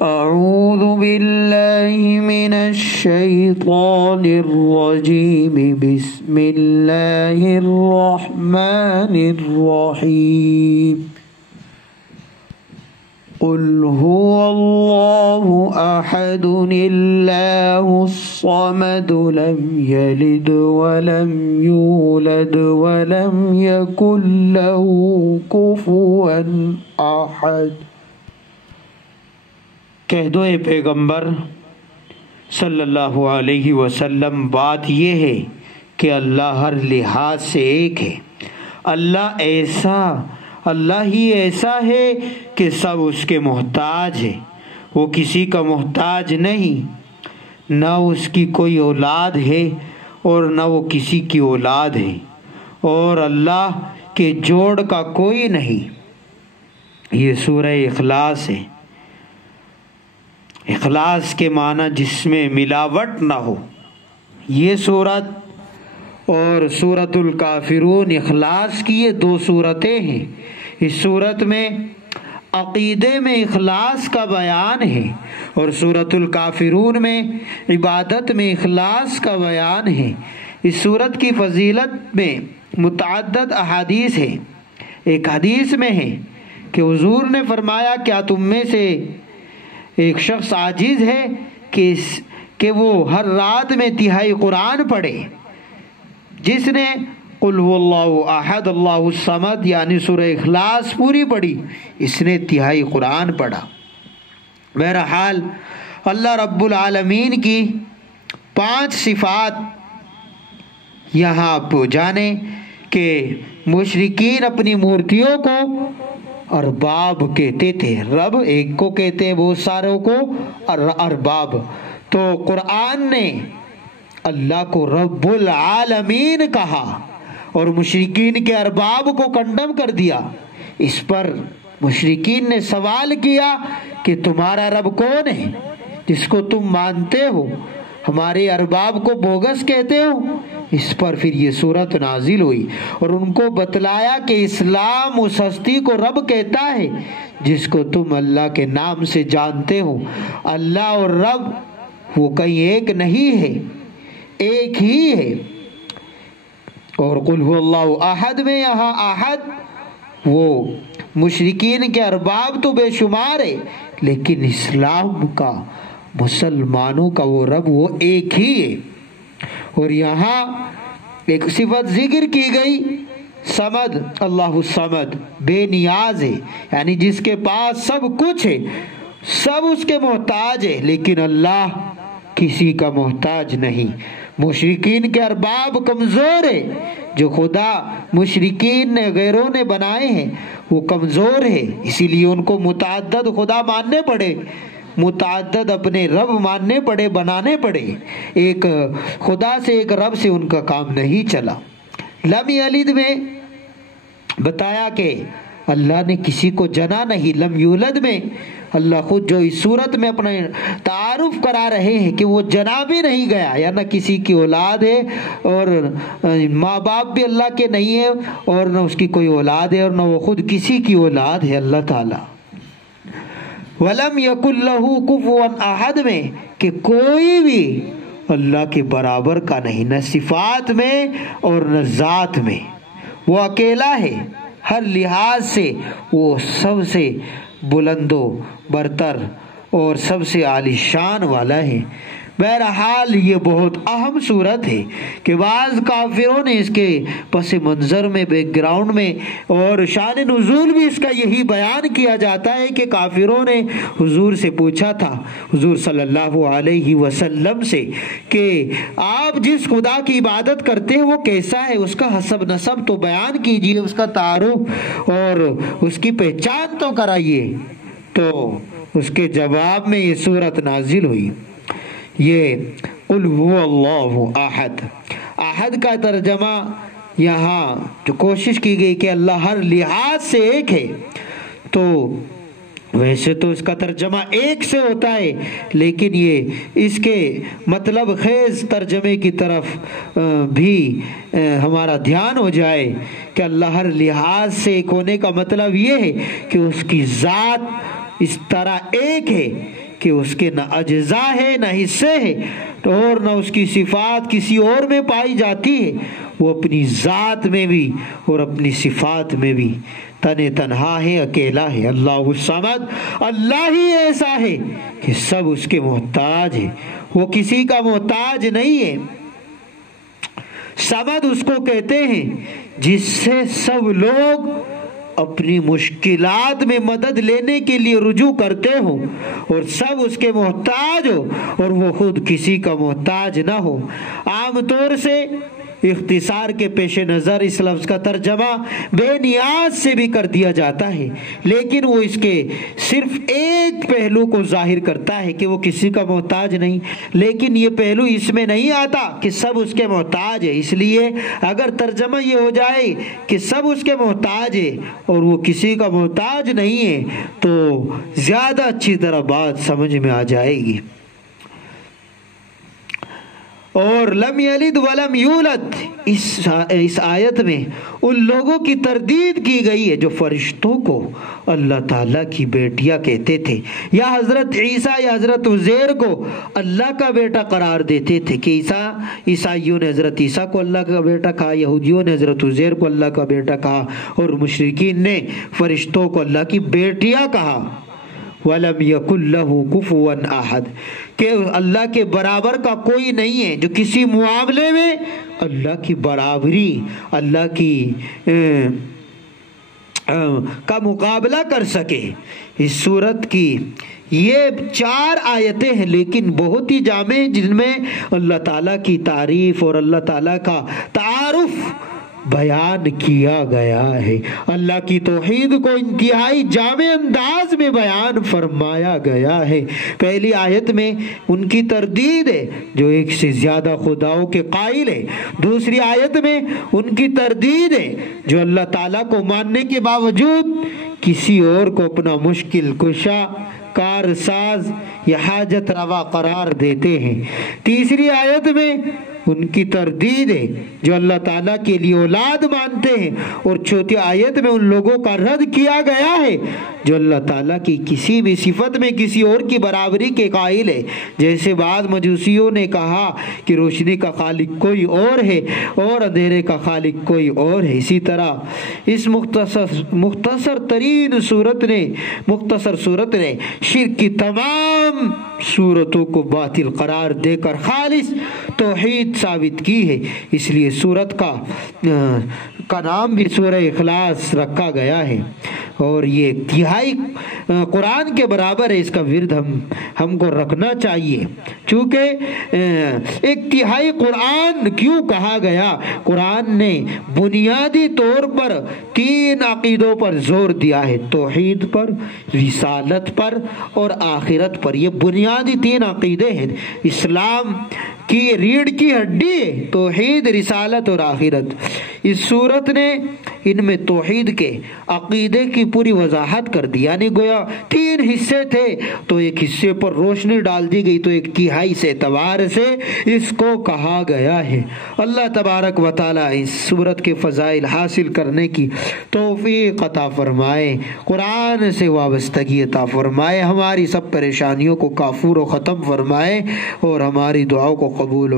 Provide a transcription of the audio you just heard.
اعوذ باللہ من الشیطان الرجیم بسم اللہ الرحمن الرحیم قل هو اللہ احد اللہ الصمد لم یلد ولم یولد ولم یکن له کفوا احد۔ کہہ دو اے پیغمبر صلی اللہ علیہ وسلم، بات یہ ہے کہ اللہ ہر لحاظ سے ایک ہے۔ اللہ ہی ایسا ہے کہ سب اس کے محتاج ہے، وہ کسی کا محتاج نہیں، نہ اس کی کوئی اولاد ہے اور نہ وہ کسی کی اولاد ہے، اور اللہ کے جوڑ کا کوئی نہیں۔ یہ سورہ اخلاص ہے۔ اخلاص کے معنی جس میں ملاوٹ نہ ہو۔ یہ سورت اور سورۃ الکافرون اخلاص کی یہ دو صورتیں ہیں۔ اس صورت میں عقیدے میں اخلاص کا بیان ہے اور سورۃ الکافرون میں عبادت میں اخلاص کا بیان ہے۔ اس صورت کی فضیلت میں متعدد احادیث ہیں۔ ایک حدیث میں ہے کہ حضور نے فرمایا، کیا تم میں سے ایک شخص عاجز ہے کہ وہ ہر رات میں تہائی قرآن پڑھے؟ جس نے قل هو اللہ احد اللہ الصمد یعنی سورہ اخلاص پوری پڑھی، اس نے تہائی قرآن پڑھا۔ بہرحال اللہ رب العالمین کی 5 صفات یہاں آپ جانیں کہ مشرکین اپنی مورتیوں کو ارباب کہتے تھے۔ رب ایک کو کہتے ہیں، بہت ساروں کو ارباب۔ تو قرآن نے اللہ کو رب العالمین کہا اور مشرکین کے ارباب کو کنڈم کر دیا۔ اس پر مشرکین نے سوال کیا کہ تمہارا رب کون ہے جس کو تم مانتے ہو؟ ہمارے ارباب کو بوگس کہتے ہو؟ اس پر پھر یہ صورت نازل ہوئی اور ان کو بتلایا کہ اسلام اس ہستی کو رب کہتا ہے جس کو تم اللہ کے نام سے جانتے ہو۔ اللہ اور رب وہ کہیں ایک نہیں ہے، ایک ہی ہے۔ اور قل هو اللہ احد میں یہاں احد وہ مشرکین کے ارباب تو بے شمار ہے، لیکن اسلام کا، مسلمانوں کا وہ رب وہ ایک ہی ہے۔ اور یہاں ایک صفت ذکر کی گئی، صمد، اللہ الصمد، بے نیاز ہے، یعنی جس کے پاس سب کچھ ہے، سب اس کے محتاج ہے، لیکن اللہ کسی کا محتاج نہیں۔ مشرکین کے ارباب کمزور ہے، جو خدا مشرکین نے غیروں نے بنائے ہیں وہ کمزور ہے، اسی لیے ان کو متعدد خدا ماننے پڑے، متعدد اپنے رب ماننے پڑے، بنانے پڑے۔ ایک خدا سے، ایک رب سے ان کا کام نہیں چلا۔ لم یلد میں بتایا کہ اللہ نے کسی کو جنا نہیں۔ لم یولد میں اللہ خود جو اس صورت میں اپنا تعارف کرا رہے ہیں کہ وہ جنا بھی نہیں گیا، یا نہ کسی کی اولاد ہے، اور ماں باپ بھی اللہ کے نہیں ہے، اور نہ اس کی کوئی اولاد ہے، اور نہ وہ خود کسی کی اولاد ہے اللہ تعالی۔ وَلَمْ يَكُنْ لَهُ كُفُوًا أَحَدٌ میں کہ کوئی بھی اللہ کے برابر کا نہیں، نہ صفات میں اور نہ ذات میں، وہ اکیلا ہے، ہر لحاظ سے وہ سب سے بلند و برتر اور سب سے عالی شان والا ہے۔ بہرحال یہ بہت اہم صورت ہے کہ بعض کافروں نے اس کے پس منظر میں، بیک گراؤنڈ میں اور شان نزول بھی اس کا یہی بیان کیا جاتا ہے کہ کافروں نے حضور سے پوچھا تھا، حضور صلی اللہ علیہ وسلم سے، کہ آپ جس خدا کی عبادت کرتے ہیں وہ کیسا ہے، اس کا حسب نسب تو بیان کیجئے، اس کا تعارف اور اس کی پہچان تو کرائیے۔ تو اس کے جواب میں یہ صورت نازل ہوئی۔ یہ قل هو اللہ احد، احد کا ترجمہ یہاں جو کوشش کی گئی کہ اللہ ہر لحاظ سے ایک ہے، تو ویسے تو اس کا ترجمہ ایک سے ہوتا ہے، لیکن یہ اس کے مطلب خیز ترجمے کی طرف بھی ہمارا دھیان ہو جائے کہ اللہ ہر لحاظ سے ایک ہونے کا مطلب یہ ہے کہ اس کی ذات اس طرح ایک ہے کہ اس کے نہ اجزاء ہے نہ حصے ہے اور نہ اس کی صفات کسی اور میں پائی جاتی ہے، وہ اپنی ذات میں بھی اور اپنی صفات میں بھی تنہا ہے، اکیلا ہے۔ اللہ الصمد، اللہ ہی ایسا ہے کہ سب اس کے محتاج ہے، وہ کسی کا محتاج نہیں ہے۔ صمد اس کو کہتے ہیں جس سے سب لوگ اپنی مشکلات میں مدد لینے کے لیے رجوع کرتے ہوں اور سب اس کے محتاج ہو اور وہ خود کسی کا محتاج نہ ہو۔ عام طور سے اختصار کے پیش نظر اس لفظ کا ترجمہ بے نیاز سے بھی کر دیا جاتا ہے، لیکن وہ اس کے صرف ایک پہلو کو ظاہر کرتا ہے کہ وہ کسی کا محتاج نہیں، لیکن یہ پہلو اس میں نہیں آتا کہ سب اس کے محتاج ہے۔ اس لیے اگر ترجمہ یہ ہو جائے کہ سب اس کے محتاج ہے اور وہ کسی کا محتاج نہیں ہے تو زیادہ اچھی طرح بات سمجھ میں آ جائے گی۔ اور لم یلد ولم یولد، اس آیت میں ان لوگوں کی تردید کی گئی ہے جو فرشتوں کو اللہ تعالیٰ کی بیٹیاں کہتے تھے، یا حضرت عیسیٰ یا حضرت عزیر کو اللہ کا بیٹا قرار دیتے تھے کہ عیسائیوں نے حضرت عیسیٰ کو اللہ کا بیٹا کہا، یہودیوں نے حضرت عزیر کو اللہ کا بیٹا کہا اور مشرکین نے فرشتوں کو اللہ کی بیٹیاں کہا۔ وَلَمْ يَكُنْ لَهُ كُفُوًا أَحَدٌ، کہ اللہ کے برابر کا کوئی نہیں ہے جو کسی معاملے میں اللہ کی برابری، اللہ کی کا مقابلہ کر سکے۔ اس صورت کی یہ 4 آیتیں ہیں لیکن بہت ہی جامع ہیں، جن میں اللہ تعالیٰ کی تعریف اور اللہ تعالیٰ کا تعارف بیان کیا گیا ہے۔ اللہ کی توحید کو انتہائی جامع انداز میں بیان فرمایا گیا ہے۔ پہلی آیت میں ان کی تردید ہے جو ایک سے زیادہ خداؤں کے قائل ہے، دوسری آیت میں ان کی تردید ہے جو اللہ تعالیٰ کو ماننے کے باوجود کسی اور کو اپنا مشکل کشا، کارساز یا حاجت روا قرار دیتے ہیں۔ تیسری آیت میں ان کی تردید ہے جو اللہ تعالیٰ کے لیے اولاد مانتے ہیں، اور چوتھی آیت میں ان لوگوں کا رد کیا گیا ہے جو اللہ تعالیٰ کی کسی بھی صفت میں کسی اور کی برابری کے قائل ہے، جیسے بعض مجوسیوں نے کہا کہ روشنی کا خالق کوئی اور ہے اور اندھیرے کا خالق کوئی اور ہے۔ اسی طرح اس مختصر صورت نے شرک کی تمام صورتوں کو باطل قرار دے کر خالص توحید ثابت کی ہے، اس لیے سورت کا نام بھی سورہ اخلاص رکھا گیا ہے، اور یہ تہائی قرآن کے برابر ہے۔ اس کا ورد ہم کو رکھنا چاہیے، چونکہ ایک تہائی قرآن کیوں کہا گیا؟ قرآن نے بنیادی طور پر 3 عقیدوں پر زور دیا ہے، توحید پر، رسالت پر اور آخرت پر۔ یہ بنیادی 3 عقیدے ہیں، اسلام کی ریڑھ کی ہڈی ہے، توحید، رسالت اور آخرت۔ اس صورت نے ان میں توحید کے عقیدے کی پوری وضاحت کر دی، یعنی گویا 3 حصے تھے تو ایک حصے پر روشنی ڈال دی گئی، تو ایک تہائی سے اعتبار سے اس کو کہا گیا ہے۔ اللہ تبارک و تعالی اس صورت کے فضائل حاصل کرنے کی توفیق عطا فرمائے، قرآن سے وابستگی عطا فرمائے، ہماری سب پریشانیوں کو کافور و ختم فرمائے اور ہماری دعاؤں کو قبول